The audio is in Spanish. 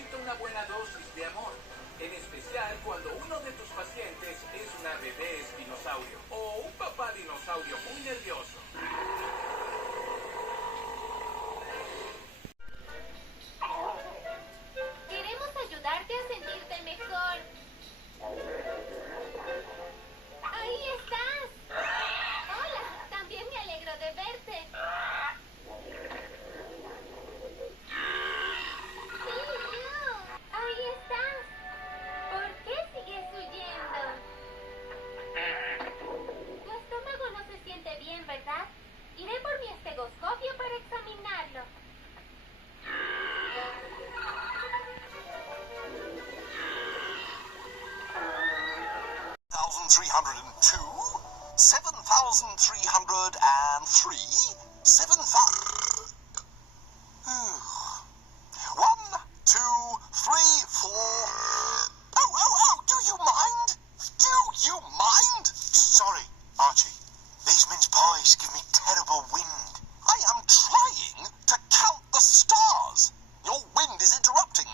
necesita una buena dosis de amor, en especial cuando uno de tus pacientes es una bebé espinosaurio o un papá dinosaurio muy nervioso. Queremos ayudarte a sentirte mejor. ¡Ahí estás! Hola, también me alegro de verte. Sí, yo. Ahí estás. ¿Por qué sigues huyendo? Tu estómago no se siente bien, ¿verdad? Iré por mi estetoscopio para examinarlo. 7,302, 7,303, 7,000. 1, 2, 3, 4. Oh, do you mind? Do you mind? Sorry, Archie. These mince pies give me terrible wind. I am trying to count the stars. Your wind is interrupting